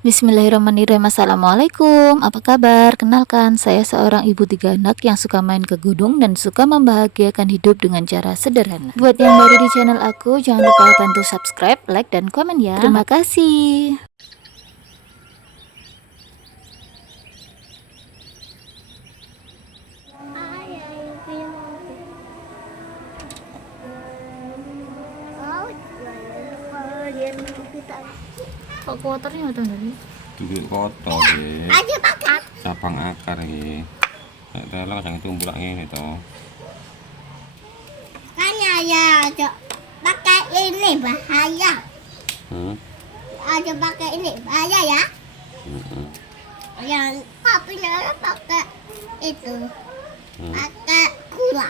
Bismillahirrahmanirrahim. Assalamualaikum, apa kabar? Kenalkan, saya seorang ibu 3 anak yang suka main ke gunung dan suka membahagiakan hidup dengan cara sederhana. Buat yang baru di channel aku, jangan lupa bantu subscribe, like, dan komen ya. Terima kasih. Kok kuoternya atau tadi? Duduk koto nggih. Aja pakai. Cabang akar nggih. Nek telang jangan tumbuh ngene to. Kayaknya ya aja pakai ini bahaya. Aja pakai ini bahaya ya. Yang tapi pakai itu. Pakai gula.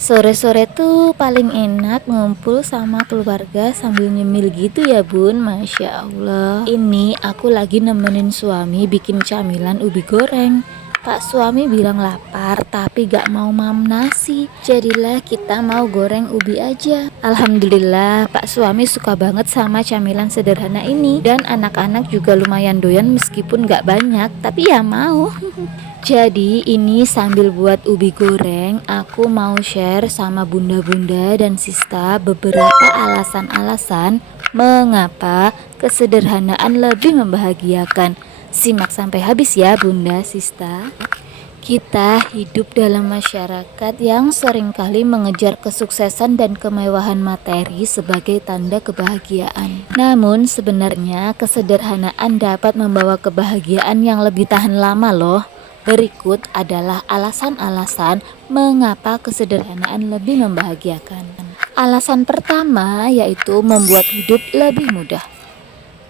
Sore-sore tuh paling enak ngumpul sama keluarga sambil nyemil gitu ya bun. Masya Allah. Ini aku lagi nemenin suami bikin camilan ubi goreng. Pak suami bilang lapar tapi gak mau mam nasi. Jadilah kita mau goreng ubi aja. Alhamdulillah Pak suami suka banget sama camilan sederhana ini. Dan anak-anak juga lumayan doyan meskipun gak banyak, tapi ya mau. Jadi ini sambil buat ubi goreng, aku mau share sama bunda-bunda dan sista beberapa alasan-alasan mengapa kesederhanaan lebih membahagiakan. Simak sampai habis ya bunda, sista. Kita hidup dalam masyarakat yang seringkali mengejar kesuksesan dan kemewahan materi sebagai tanda kebahagiaan. Namun sebenarnya kesederhanaan dapat membawa kebahagiaan yang lebih tahan lama loh. Berikut adalah alasan-alasan mengapa kesederhanaan lebih membahagiakan. Alasan pertama yaitu membuat hidup lebih mudah.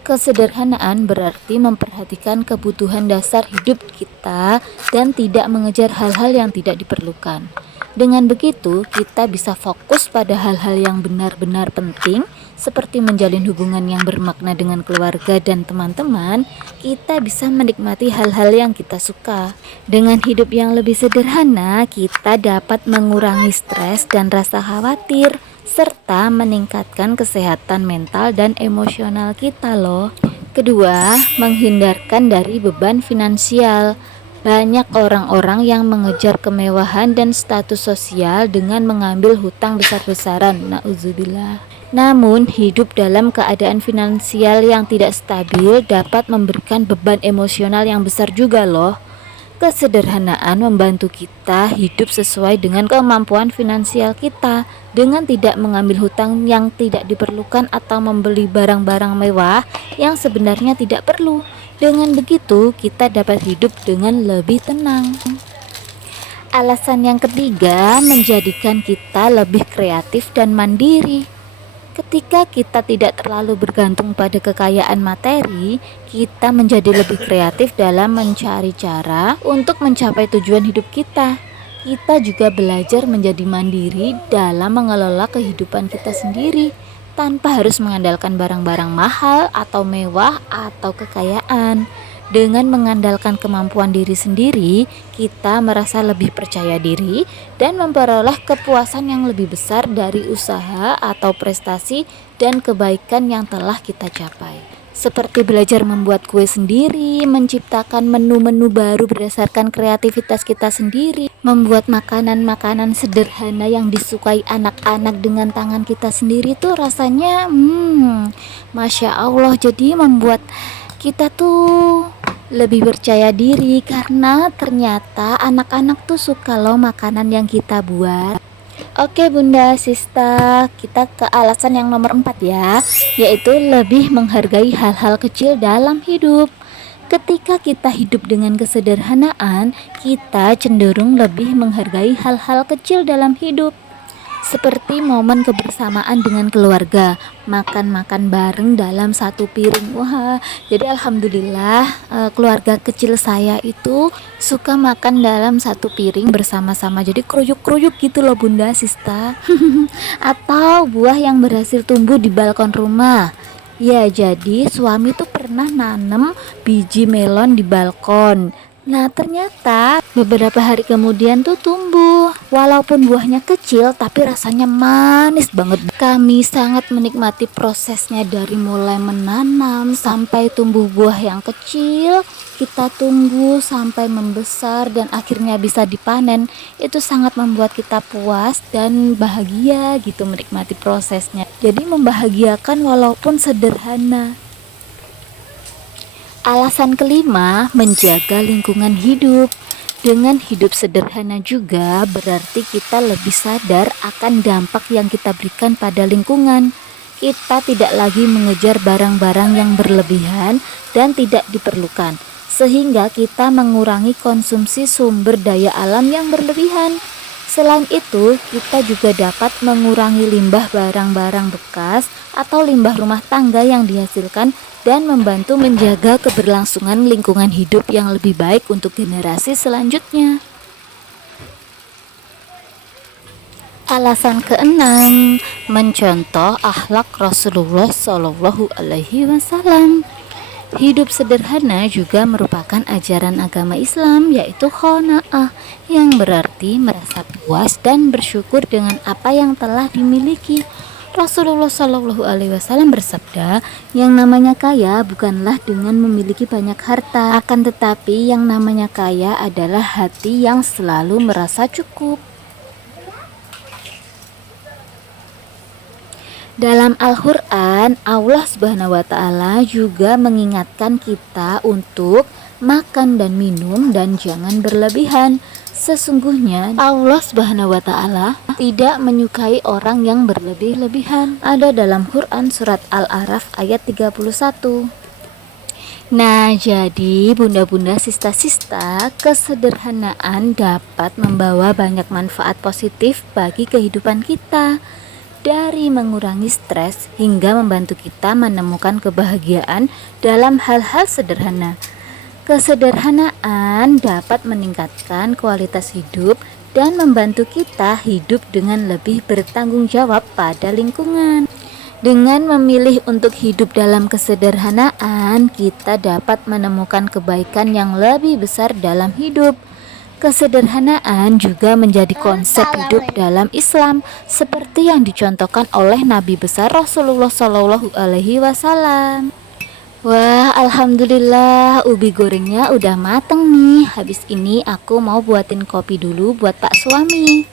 Kesederhanaan berarti memperhatikan kebutuhan dasar hidup kita dan tidak mengejar hal-hal yang tidak diperlukan. Dengan begitu, kita bisa fokus pada hal-hal yang benar-benar penting seperti menjalin hubungan yang bermakna dengan keluarga dan teman-teman. Kita bisa menikmati hal-hal yang kita suka. Dengan hidup yang lebih sederhana, kita dapat mengurangi stres dan rasa khawatir serta meningkatkan kesehatan mental dan emosional kita loh. Kedua, menghindarkan dari beban finansial. Banyak orang-orang yang mengejar kemewahan dan status sosial dengan mengambil hutang besar-besaran. Nauzubillah. Namun, hidup dalam keadaan finansial yang tidak stabil dapat memberikan beban emosional yang besar juga loh. Kesederhanaan membantu kita hidup sesuai dengan kemampuan finansial kita dengan tidak mengambil hutang yang tidak diperlukan atau membeli barang-barang mewah yang sebenarnya tidak perlu. Dengan begitu, kita dapat hidup dengan lebih tenang. Alasan yang ketiga, menjadikan kita lebih kreatif dan mandiri. Ketika kita tidak terlalu bergantung pada kekayaan materi, kita menjadi lebih kreatif dalam mencari cara untuk mencapai tujuan hidup kita. Kita juga belajar menjadi mandiri dalam mengelola kehidupan kita sendiri, tanpa harus mengandalkan barang-barang mahal atau mewah atau kekayaan. Dengan mengandalkan kemampuan diri sendiri, kita merasa lebih percaya diri dan memperoleh kepuasan yang lebih besar dari usaha atau prestasi dan kebaikan yang telah kita capai. Seperti belajar membuat kue sendiri, menciptakan menu-menu baru berdasarkan kreativitas kita sendiri, membuat makanan-makanan sederhana yang disukai anak-anak dengan tangan kita sendiri tuh rasanya Masya Allah. Jadi membuat kita tuh lebih percaya diri karena ternyata anak-anak tuh suka loh makanan yang kita buat. Oke bunda, sista, kita ke alasan yang nomor 4 ya, yaitu lebih menghargai hal-hal kecil dalam hidup. Ketika kita hidup dengan kesederhanaan, kita cenderung lebih menghargai hal-hal kecil dalam hidup. Seperti momen kebersamaan dengan keluarga, makan-makan bareng dalam satu piring. Wah, jadi alhamdulillah keluarga kecil saya itu suka makan dalam satu piring bersama-sama. Jadi kruyuk-kruyuk gitu loh bunda, sista. Atau buah yang berhasil tumbuh di balkon rumah. Ya, jadi suami tuh pernah nanam biji melon di balkon. Nah, ternyata beberapa hari kemudian tuh tumbuh. Walaupun buahnya kecil, tapi rasanya manis banget. Kami sangat menikmati prosesnya dari mulai menanam sampai tumbuh buah yang kecil. Kita tunggu sampai membesar dan akhirnya bisa dipanen. Itu sangat membuat kita puas dan bahagia gitu menikmati prosesnya. Jadi membahagiakan walaupun sederhana. Alasan kelima, menjaga lingkungan hidup. Dengan hidup sederhana juga berarti kita lebih sadar akan dampak yang kita berikan pada lingkungan. Kita tidak lagi mengejar barang-barang yang berlebihan dan tidak diperlukan, sehingga kita mengurangi konsumsi sumber daya alam yang berlebihan. Selain itu, kita juga dapat mengurangi limbah barang-barang bekas atau limbah rumah tangga yang dihasilkan dan membantu menjaga keberlangsungan lingkungan hidup yang lebih baik untuk generasi selanjutnya. Alasan keenam, mencontoh akhlak Rasulullah Shallallahu Alaihi Wasallam. Hidup sederhana juga merupakan ajaran agama Islam, yaitu qanaah, yang berarti merasa puas dan bersyukur dengan apa yang telah dimiliki. Rasulullah Shallallahu Alaihi Wasallam bersabda, yang namanya kaya bukanlah dengan memiliki banyak harta, akan tetapi yang namanya kaya adalah hati yang selalu merasa cukup. Dalam Al-Quran, Allah Subhanahu wa Ta'ala juga mengingatkan kita untuk makan dan minum dan jangan berlebihan. Sesungguhnya Allah Subhanahu wa Ta'ala tidak menyukai orang yang berlebih-lebihan. Ada dalam Quran surat Al-A'raf ayat 31. Nah, jadi bunda-bunda, sista-sista, kesederhanaan dapat membawa banyak manfaat positif bagi kehidupan kita. Dari mengurangi stres hingga membantu kita menemukan kebahagiaan dalam hal-hal sederhana. Kesederhanaan dapat meningkatkan kualitas hidup dan membantu kita hidup dengan lebih bertanggung jawab pada lingkungan. Dengan memilih untuk hidup dalam kesederhanaan, kita dapat menemukan kebaikan yang lebih besar dalam hidup. Kesederhanaan juga menjadi konsep hidup dalam Islam, seperti yang dicontohkan oleh Nabi besar Rasulullah Shallallahu Alaihi Wasallam. Wah, alhamdulillah ubi gorengnya udah mateng nih. Habis ini aku mau buatin kopi dulu buat Pak suami.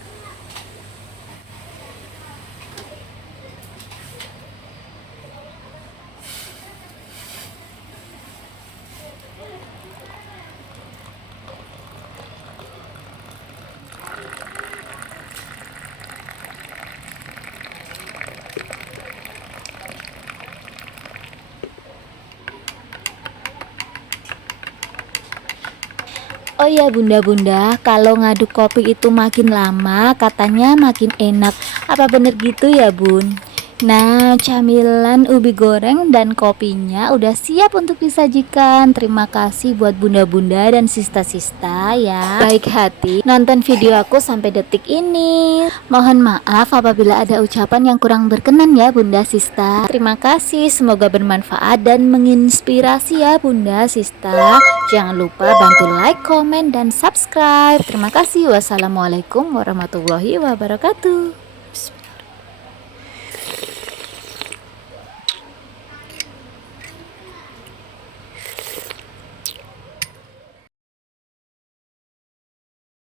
Oh ya bunda-bunda, kalau ngaduk kopi itu makin lama katanya makin enak. Apa bener gitu ya bun? Nah, camilan ubi goreng dan kopinya udah siap untuk disajikan. Terima kasih buat bunda-bunda dan sista-sista ya, baik hati nonton video aku sampai detik ini. Mohon maaf apabila ada ucapan yang kurang berkenan ya bunda sista. Terima kasih, semoga bermanfaat dan menginspirasi ya bunda sista. Jangan lupa bantu like, komen, dan subscribe. Terima kasih. Wassalamualaikum warahmatullahi wabarakatuh.